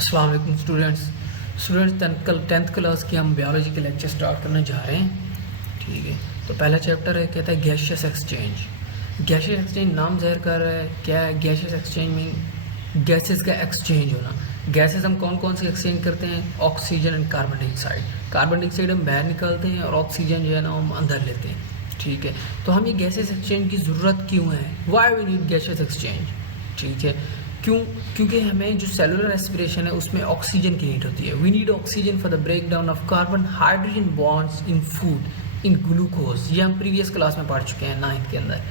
अस्सलाम वालेकुम students tenth class की हम बायोलॉजी के लेक्चर स्टार्ट करने जा रहे हैं। ठीक है, तो पहला चैप्टर है कहता है गैशियस एक्सचेंज। गैशियस एक्सचेंज नाम ज़ाहिर कर रहा है क्या है। गैशियस एक्सचेंज मीन गैसेस का एक्सचेंज होना। गैसेस हम कौन कौन सी एक्सचेंज करते हैं? Oxygen and carbon dioxide. Carbon dioxide हम बाहर निकालते हैं और ऑक्सीजन जो है ना हम अंदर लेते हैं। ठीक है, तो हम ये गैसेस एक्सचेंज की ज़रूरत क्यों है? Why we need gaseous exchange? ठीक है, क्यों? क्योंकि हमें जो सेलुलर रेस्पिरेशन है उसमें ऑक्सीजन की नीड होती है। We need oxygen for the break down of carbon hydrogen bonds in food in glucose. ये हम प्रीवियस क्लास में पढ़ चुके हैं 9th के अंदर।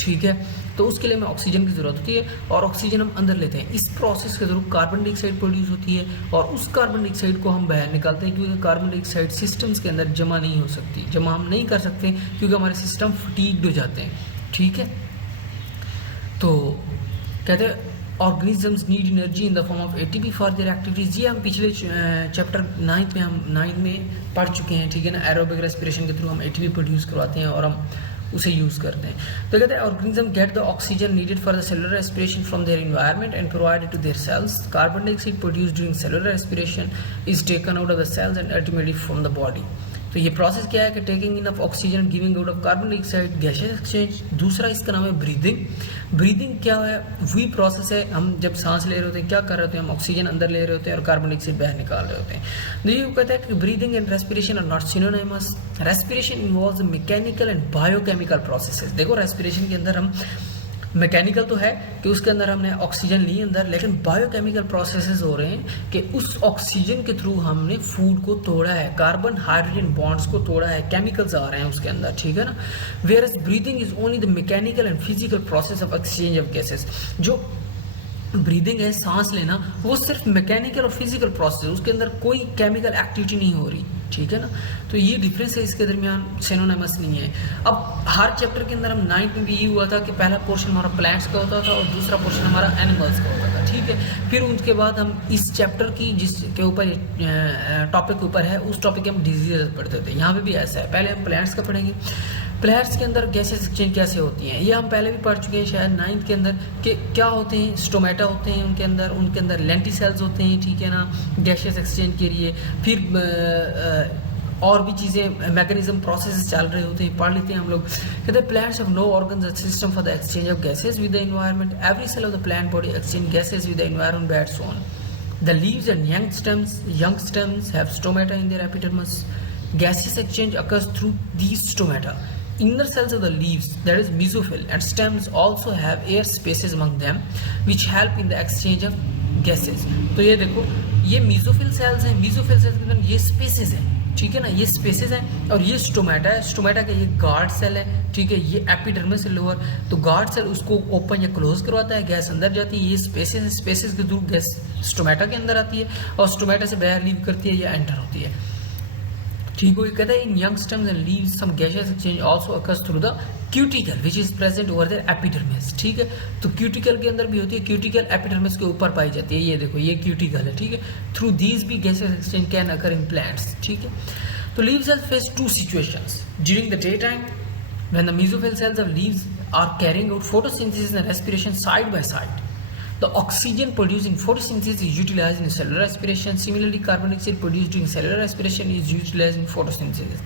ठीक है, तो उसके लिए हमें ऑक्सीजन की ज़रूरत होती है और ऑक्सीजन हम अंदर लेते हैं। इस प्रोसेस के थ्रू कार्बन डाइऑक्साइड प्रोड्यूस होती है और उस कार्बन डाइऑक्साइड को हम बाहर निकालते हैं, क्योंकि कार्बन डाइऑक्साइड सिस्टम्स के अंदर जमा नहीं हो सकती। जमा हम नहीं कर सकते क्योंकि हमारे सिस्टम फटीग्ड हो जाते हैं। ठीक है, तो कहते हैं organisms need energy in the form of ATP for their activities. ये हम पिछले चैप्टर 9 में पढ़ चुके हैं। ठीक है ना, एरोबिक रेस्पिरेशन के थ्रू हम एटीपी प्रोड्यूस करवाते हैं और हम उसे यूज़ करते हैं। तो कहते हैं organism get the oxygen needed for the cellular respiration from their environment and provided to their cells. Carbon dioxide produced during cellular respiration is taken out of the cells and ultimately from the body. तो ये process क्या है कि taking in of oxygen and giving out of carbon dioxide, gaseous exchange. दूसरा इसका नाम है breathing. Breathing क्या है? वही प्रोसेस है, हम जब सांस ले रहे होते हैं क्या कर रहे होते हैं? हम ऑक्सीजन अंदर ले रहे होते हैं और कार्बन डाइऑक्साइड बाहर निकाल रहे होते हैं। तो ये कहता है कि breathing and respiration are not synonymous. Respiration involves mechanical and biochemical processes. देखो, रेस्पिरेशन के अंदर हम मैकेनिकल तो है कि उसके अंदर हमने ऑक्सीजन ली अंदर, लेकिन बायोकेमिकल प्रोसेसेस हो रहे हैं कि उस ऑक्सीजन के थ्रू हमने फूड को तोड़ा है, कार्बन हाइड्रोजन बॉन्ड्स को तोड़ा है, केमिकल्स आ रहे हैं उसके अंदर। ठीक है ना, whereas breathing is only the mechanical and physical process of exchange of gases. जो ब्रीदिंग है, सांस लेना, वो सिर्फ मैकेनिकल और फिजिकल प्रोसेस है, उसके अंदर कोई केमिकल एक्टिविटी नहीं हो रही। ठीक है ना, तो ये डिफरेंस है, इसके दरमियान सिनोनिमस नहीं है। अब हर चैप्टर के अंदर हम 9th में भी ये हुआ था कि पहला पोर्शन हमारा प्लांट्स का होता था और दूसरा पोर्शन हमारा एनिमल्स का होता था। ठीक है, फिर उसके बाद हम इस चैप्टर की जिसके ऊपर टॉपिक के ऊपर है उस टॉपिक के हम डिजीजेस पढ़ते थे। यहाँ पे भी ऐसा है, पहले हम प्लांट्स का पढ़ेंगे। प्लांट्स के अंदर गैसेस एक्सचेंज कैसे होती हैं ये हम पहले भी पढ़ चुके हैं शायद 9th के अंदर, कि क्या होते हैं। स्टोमेटा होते हैं उनके अंदर लेंटिसेल्स होते हैं। ठीक है ना, गैसियस एक्सचेंज के लिए। फिर और भी चीज़ें, मैकेनिज्म प्रोसेस चल रहे होते हैं, पढ़ लेते हैं हम लोग। कहते हैं plants have no organs system for the exchange of gases with the environment. Every cell of the plant body exchange gases with the environment by its own. The leaves and young stems have stomata in their epidermis. Gaseous exchange occurs through these stomata. Inner cells of the leaves, that is mesophyll, and stems also have air spaces among them, which help in the exchange of gases. तो ये देखो, ये mesophyll cells हैं। mesophyll cells के अंदर ये spaces हैं। ठीक है ना, ये स्पेसेस हैं और ये स्टोमेटा है। स्टोमेटा का ये गार्ड सेल है। ठीक है, ये एपिडर्मिस है लोअर। तो गार्ड सेल उसको ओपन या क्लोज करवाता है, गैस अंदर जाती है। ये स्पेसेस है, स्पेसेस के थ्रू गैस स्टोमेटा के अंदर आती है और स्टोमेटा से बाहर लीव करती है या एंटर होती है। ठीक हो, ये कहता है in young stems and leaves some gaseous exchange also occurs through the cuticle which is present over there epidermis. ठीक है, तो क्यूटिकल के अंदर भी होती है। क्यूटिकल एपिडर्मिस के ऊपर पाई जाती है। ये देखो, ये क्यूटिकल है। ठीक है, थ्रू दीज भी gaseous exchange can occur in plants. ठीक है, तो leaf cells face two situations during the daytime when the mesophyll cells of leaves are carrying out photosynthesis and respiration side by side. The oxygen produced in photosynthesis is utilized in cellular respiration. Similarly, carbon dioxide produced during cellular respiration is utilized in photosynthesis.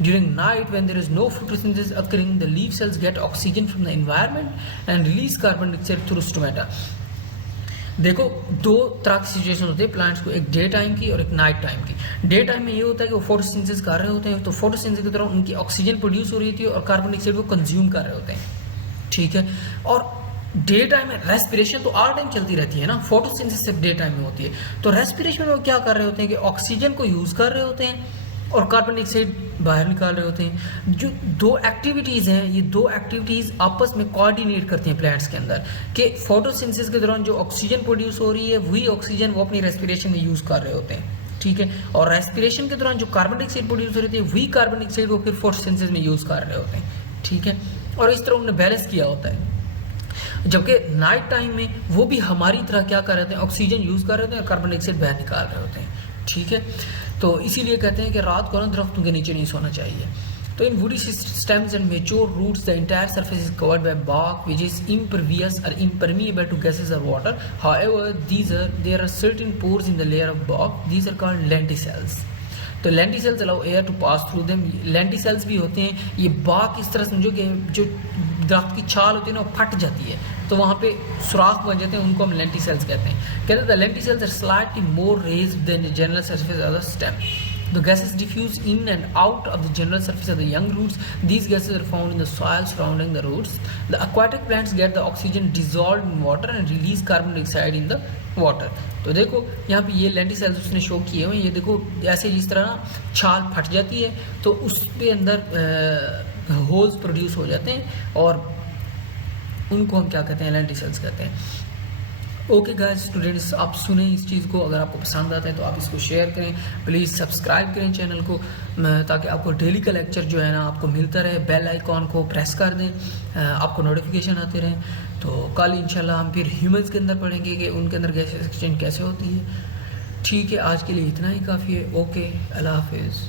During night, when there is no photosynthesis occurring, the leaf cells get oxygen from the environment and release carbon dioxide through stomata. देखो, दो तरह की situation होती है plants को, एक day time की और एक नाइट टाइम की। डे टाइम में ये होता है कि वो फोटोसिंथेसिस कर रहे होते हैं, तो फोटोसिंथेसिस की तरह उनकी ऑक्सीजन प्रोड्यूस हो रही होती है और कार्बन डाइऑक्साइड को कंज्यूम कर रहे होते हैं। ठीक है, और डे टाइम में रेस्पिरेशन तो ऑल टाइम चलती रहती है ना, फोटोसिंथेसिस सिर्फ डे टाइम में होती है। तो रेस्पिरेशन में वो क्या कर रहे होते हैं कि ऑक्सीजन को यूज़ कर रहे होते हैं और कार्बन डाइऑक्साइड बाहर निकाल रहे होते हैं। जो दो एक्टिविटीज़ हैं, ये दो एक्टिविटीज़ आपस में कोऑर्डिनेट करती हैं प्लांट्स के अंदर, कि फोटोसिंथेसिस के दौरान जो ऑक्सीजन प्रोड्यूस हो रही है वही ऑक्सीजन वो अपनी रेस्पिरेशन में यूज़ कर रहे होते हैं। ठीक है, और रेस्पिरेशन के दौरान जो कार्बन डाइऑक्साइड प्रोड्यूस हो रही है वही कार्बन डाइऑक्साइड वो फिर फोटोसिंथेसिस में यूज़ कर रहे होते हैं। ठीक है, और इस तरह उन्होंने बैलेंस किया होता है। जबकि नाइट टाइम में वो भी हमारी तरह क्या कर रहे हैं, ऑक्सीजन यूज़ कर रहे हैं और कार्बन डाइऑक्साइड बाहर निकाल रहे होते हैं। ठीक है, तो इसीलिए कहते हैं कि रात को ना दरख्तों के नीचे नहीं सोना चाहिए। तो इन woody stems and mature roots the entire surface is covered by bark which is impervious or impermeable to gases or water. However, there are certain pores in the layer of bark. These are called lenticels. तो lenticels allow air to pass through them. Lenticels भी होते हैं, ये बाक इस तरह समझो कि जो दरख्त की छाल होती है ना वो फट जाती है तो वहाँ पे सुराख बन जाते हैं, उनको हम लेंटिसेल्स कहते हैं. कहते हैं the lenticels are slightly more raised than the general surface of the stem. The gases diffuse in and out of the general surface of the young roots. These gases are found in the soil surrounding the roots. The aquatic plants get the oxygen dissolved in water and release carbon dioxide in the water. तो देखो यहाँ पे ये lenticels उसने show किए हुए हैं. ये देखो ऐसे जिस तरह ना छाल फट जाती है तो उसके अंदर होल्स प्रोड्यूस हो जाते हैं और उनको हम क्या कहते हैं, लेंटिसेल्स कहते हैं. ओके गाइस स्टूडेंट्स, आप सुने इस चीज़ को. अगर आपको पसंद आता है तो आप इसको शेयर करें, प्लीज़ सब्सक्राइब करें चैनल को ताकि आपको डेली का लेक्चर जो है ना आपको मिलता रहे. बेल आइकॉन को प्रेस कर दें, आपको नोटिफिकेशन आते रहें. तो कल इंशाल्लाह हम फिर ह्यूमंस के अंदर पढ़ेंगे कि उनके अंदर गैस एक्सचेंज कैसे होती है. ठीक है, आज के लिए इतना ही काफ़ी है. ओके, अल्लाह हाफिज़.